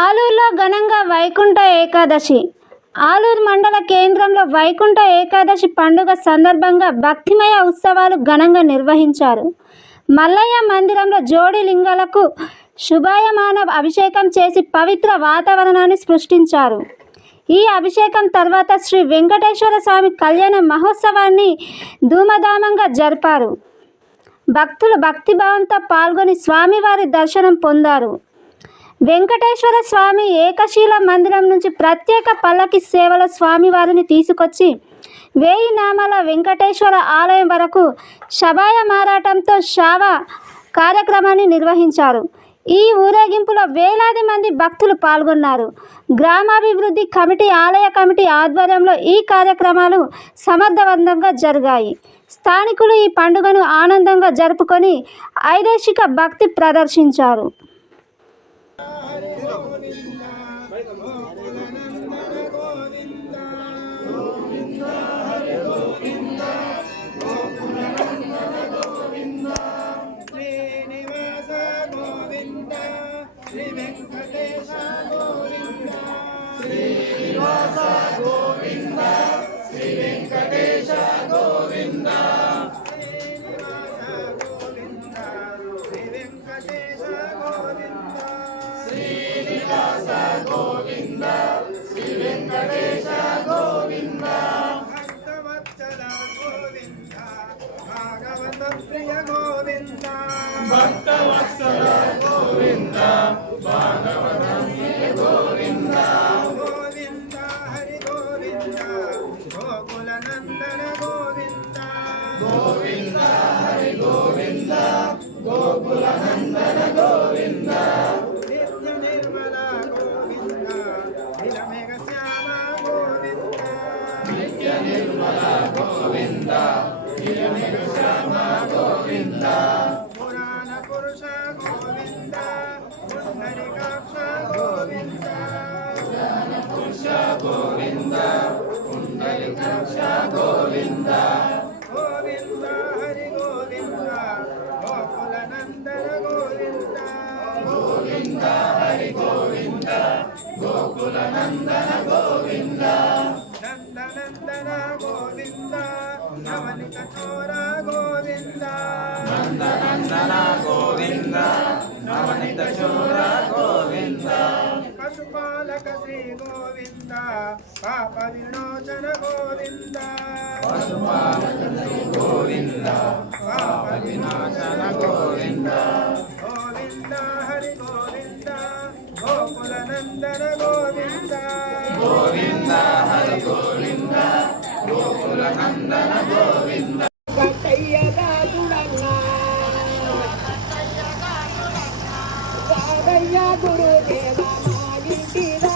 ఆలూరులో ఘనంగా వైకుంఠ ఏకాదశి. ఆలూరు మండల కేంద్రంలో వైకుంఠ ఏకాదశి పండుగ సందర్భంగా భక్తిమయ ఉత్సవాలు ఘనంగా నిర్వహించారు. మల్లయ్య మందిరంలో జోడి లింగాలకు శుభాయమాన అభిషేకం చేసి పవిత్ర వాతావరణాన్ని సృష్టించారు. ఈ అభిషేకం తర్వాత శ్రీ వెంకటేశ్వర స్వామి కళ్యాణ మహోత్సవాన్ని ధూమధామంగా జరిపారు. భక్తులు భక్తిభావంతో పాల్గొని స్వామివారి దర్శనం పొందారు. వెంకటేశ్వర స్వామి ఏకశిల మందిరం నుంచి ప్రత్యేక పల్లకి సేవలో స్వామివారిని తీసుకొచ్చి 1000 నామాల వెంకటేశ్వర ఆలయం వరకు శబాయ మారాటంతో శావ కార్యక్రమాన్ని నిర్వహించారు. ఈ ఊరేగింపులో వేలాది మంది భక్తులు పాల్గొన్నారు. గ్రామాభివృద్ధి కమిటీ, ఆలయ కమిటీ ఆధ్వర్యంలో ఈ కార్యక్రమాలు సమర్థవంతంగా జరిగాయి. స్థానికులు ఈ పండుగను ఆనందంగా జరుపుకొని ఐదేశిక భక్తి ప్రదర్శించారు. శ్రీ వెంకటేశ గోవింద, శ్రీనివాస గోవింద, శ్రీ వెంకటేశ గోవింద, శ్రీనివాస గోవింద, శ్రీ వెంకటేశ గోవింద, శ్రీనివాస గోవింద, శ్రీ వెంకటేశ గోవింద, భక్తవత్సల గోవింద, భాగవత ప్రియ గోవింద, భక్తవత్సల గోవింద, భాగవత ప్రియ గోవింద, గోవింద హరి గోవింద, గోకుల నందన గోవింద, గోవింద హరి గోవింద, గోకుల నందన గోవింద, నిత్య నిర్మల గోవింద, నిలమేఘ శ్యామ గోవింద, నిత్య నిర్మల గోవింద, నిలమేఘ శ్యామ గోవింద, పురాణ పురుష గోవింద, పుండరీకాక్ష గోవింద, పురాణ పురుష గోవింద, పుండరీకాక్ష గోవింద, గోవింద హరి గోవింద, గోకుల నందన గోవింద, గోవింద హరి గోవింద, గోకుల నందన గోవింద, నందనందన గోవింద, నవనిత చోర గోవింద, నందనందన గోవింద, నవనిత చోర గోవింద, పశుపాలక శ్రీ గోవింద, పాప విమోచన గోవింద, పశుపాలక శ్రీ గోవింద, పాప విమోచన గోవింద, గోవింద హరి గోవింద, గోకుల నందన గోవింద, గోవింద హరి గోవింద, గోకుల నందన గోవింద, గట్టయ్యగా గుడన్నా, గట్టయ్యగా గుడన్నా, గురుదేవ మా ఇంటిరా